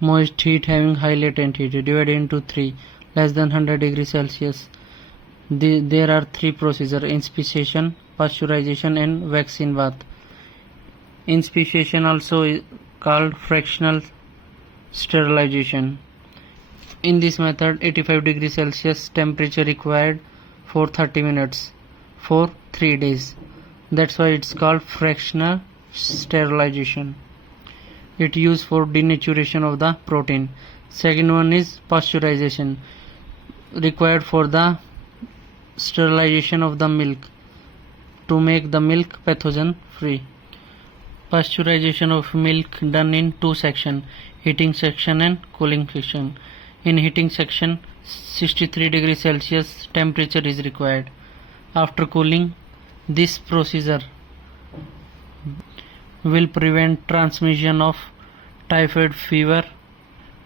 Moist heat having high latent heat divided into 3, less than 100 degrees Celsius. There are 3 procedures: inspissation, pasteurization and vaccine bath. Inspissation also called fractional sterilization. In this method, 85 degrees Celsius temperature required for 30 minutes for 3 days. That's why it's called fractional sterilization. It used for denaturation of the protein. Second one is pasteurization, required for the sterilization of the milk to make the milk pathogen free. Pasteurization of milk done in 2 sections, heating section and cooling section. In heating section, 63 degrees Celsius temperature is required. After cooling, this procedure will prevent transmission of typhoid fever,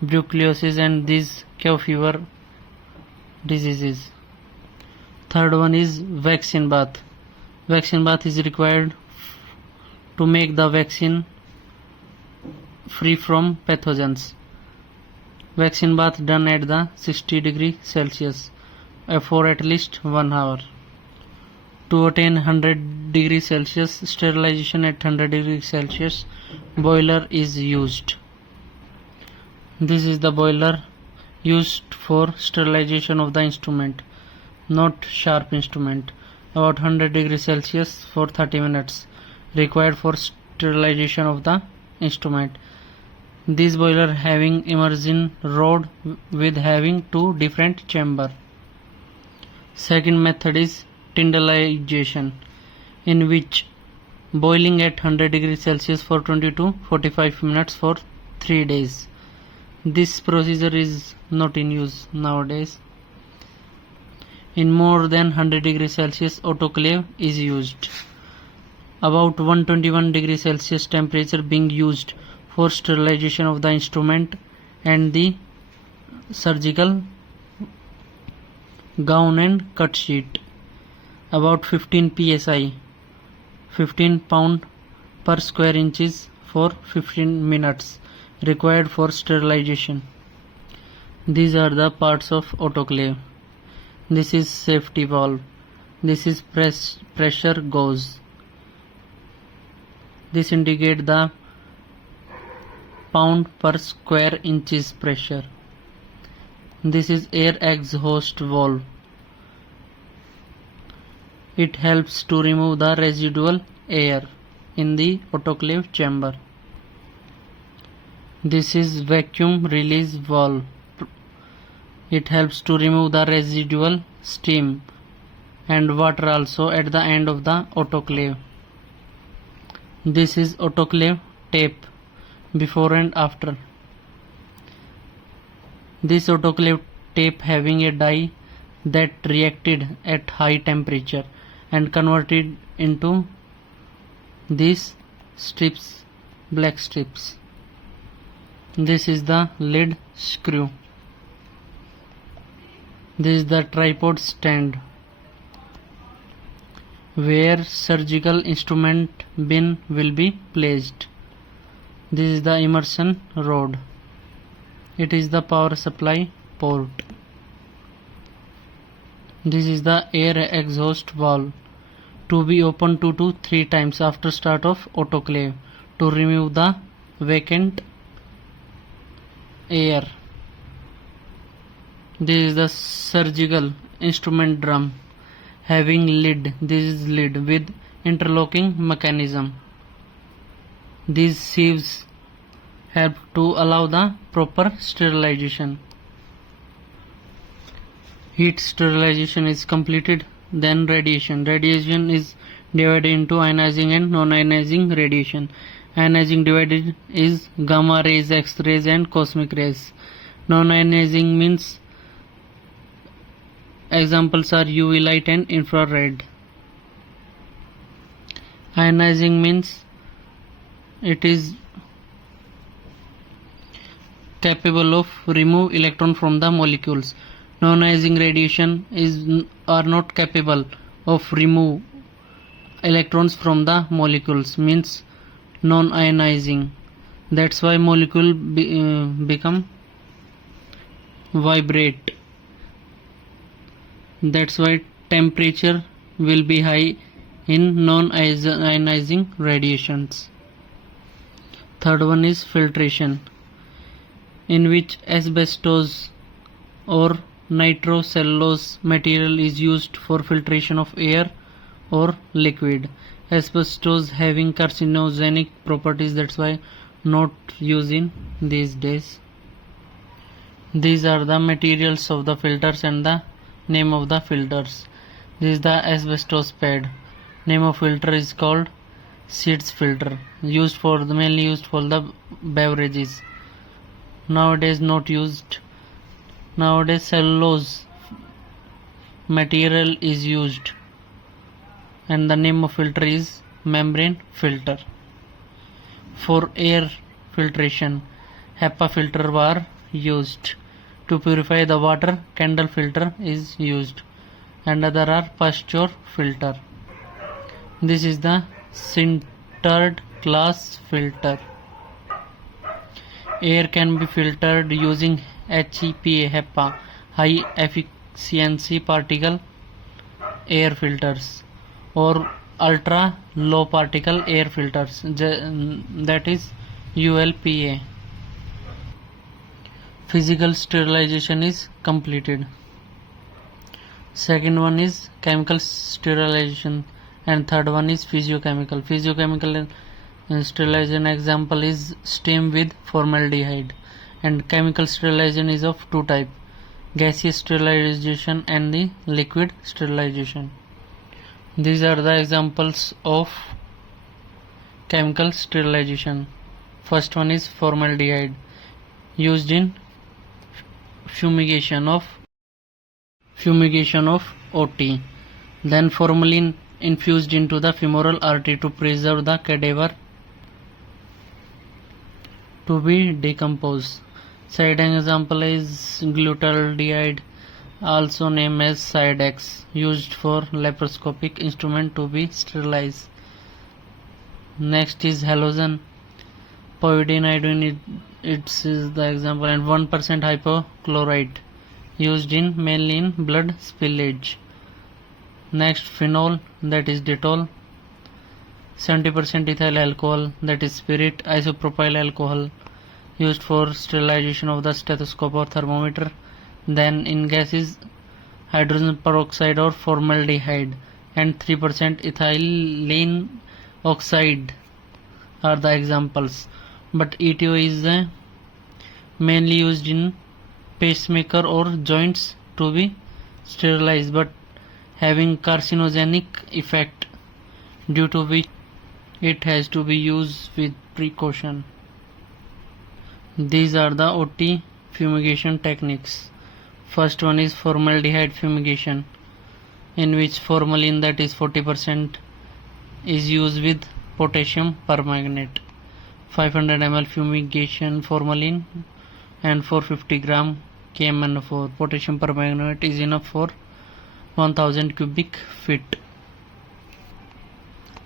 brucellosis and these cave fever diseases. Third one is vaccine bath. Vaccine bath is required to make the vaccine free from pathogens. Vaccine bath done at the 60 degree Celsius for at least 1 hour. To attain 100 degrees Celsius, sterilization at 100 degrees Celsius, boiler is used. This is the boiler used for sterilization of the instrument, not sharp instrument. About 100 degrees Celsius for 30 minutes required for sterilization of the instrument. This boiler having immersion rod with having 2 different chamber. Second method is tyndallization, in which boiling at 100 degrees Celsius for 20 to 45 minutes for 3 days. This procedure is not in use nowadays. In more than 100 degrees Celsius, autoclave is used. About 121 degrees Celsius temperature being used for sterilization of the instrument and the surgical gown and cut sheet. About 15 psi, 15 pound per square inches for 15 minutes required for sterilization. These are the parts of autoclave. This is safety valve. This is pressure gauge. This indicates the pound per square inches pressure. This is air exhaust valve. It helps to remove the residual air in the autoclave chamber. This is vacuum release valve. It helps to remove the residual steam and water also at the end of the autoclave. This is autoclave tape before and after. This autoclave tape having a dye that reacted at high temperature and converted into these strips, black strips. This is the lid screw. This is the tripod stand where surgical instrument bin will be placed. This is the immersion rod. It is the power supply port. This is the air exhaust valve, to be opened 2 to 3 times after start of autoclave to remove the vacant air. This is the surgical instrument drum having lid. This is lid with interlocking mechanism. These sieves help to allow the proper sterilization. Heat sterilization is completed, then radiation. Radiation is divided into ionizing and non-ionizing radiation. Ionizing divided is gamma rays, X-rays and cosmic rays. Non-ionizing means examples are UV light and infrared. Ionizing means it is capable of remove electron from the molecules. Non-ionizing radiation are not capable of remove electrons from the molecules, means non-ionizing. That's why molecule become vibrate. That's why temperature will be high in non-ionizing radiations. Third one is filtration, in which asbestos or nitrocellulose material is used for filtration of air or liquid. Asbestos having carcinogenic properties, that's why not used in these days. These are the materials of the filters and the name of the filters. This is the asbestos pad. Name of filter is called seeds filter, mainly used for the beverages. Nowadays not used. Nowadays cellulose material is used, and the name of filter is membrane filter. For air filtration, HEPA filter were used. To purify the water, candle filter is used, and other are Pasteur filter. This is the sintered glass filter. Air can be filtered using HEPA, high efficiency particle air filters, or ultra low particle air filters, that is ULPA. Physical sterilization is completed. Second one is chemical sterilization, and third one is physiochemical. Physiochemical sterilization example is steam with formaldehyde. And chemical sterilization is of two types: gaseous sterilization and the liquid sterilization. These are the examples of chemical sterilization. First one is formaldehyde, used in fumigation of OT. Then formalin infused into the femoral artery to preserve the cadaver to be decomposed. Second example is glutaldehyde, also named as Sidex, used for laparoscopic instrument to be sterilized. Next is halogen povidone, it is the example, and 1% hypochlorite, used mainly in blood spillage. Next, phenol, that is Dettol. 70% ethyl alcohol, that is spirit. Isopropyl alcohol, used for sterilization of the stethoscope or thermometer. Then in gases, hydrogen peroxide or formaldehyde, and 3% ethylene oxide are the examples. But ETO is mainly used in pacemaker or joints to be sterilized, but having carcinogenic effect, due to which it has to be used with precaution. These are the OT fumigation techniques. First one is formaldehyde fumigation, in which formalin, that is 40%, is used with potassium permanganate. 500 ml fumigation formalin and 450 gram KMnO4. Potassium permanganate is enough for 1000 cubic feet.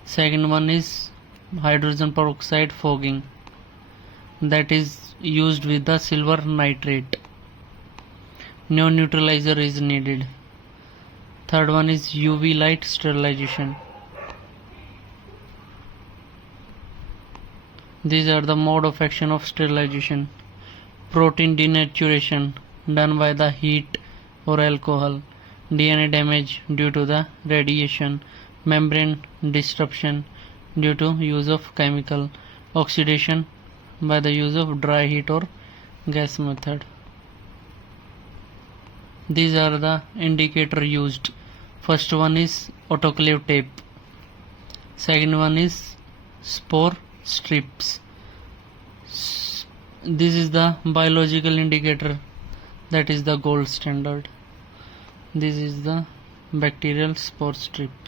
Second one is hydrogen peroxide fogging, that is used with the silver nitrate. No neutralizer is needed. Third one is UV light sterilization. These are the mode of action of sterilization. Protein denaturation, done by the heat or alcohol. DNA damage due to the radiation. Membrane disruption due to use of chemical. Oxidation by the use of dry heat or gas method. These are the indicator used. First one is autoclave tape. Second one is spore strips. This is the biological indicator, that is the gold standard. This is the bacterial spore strips.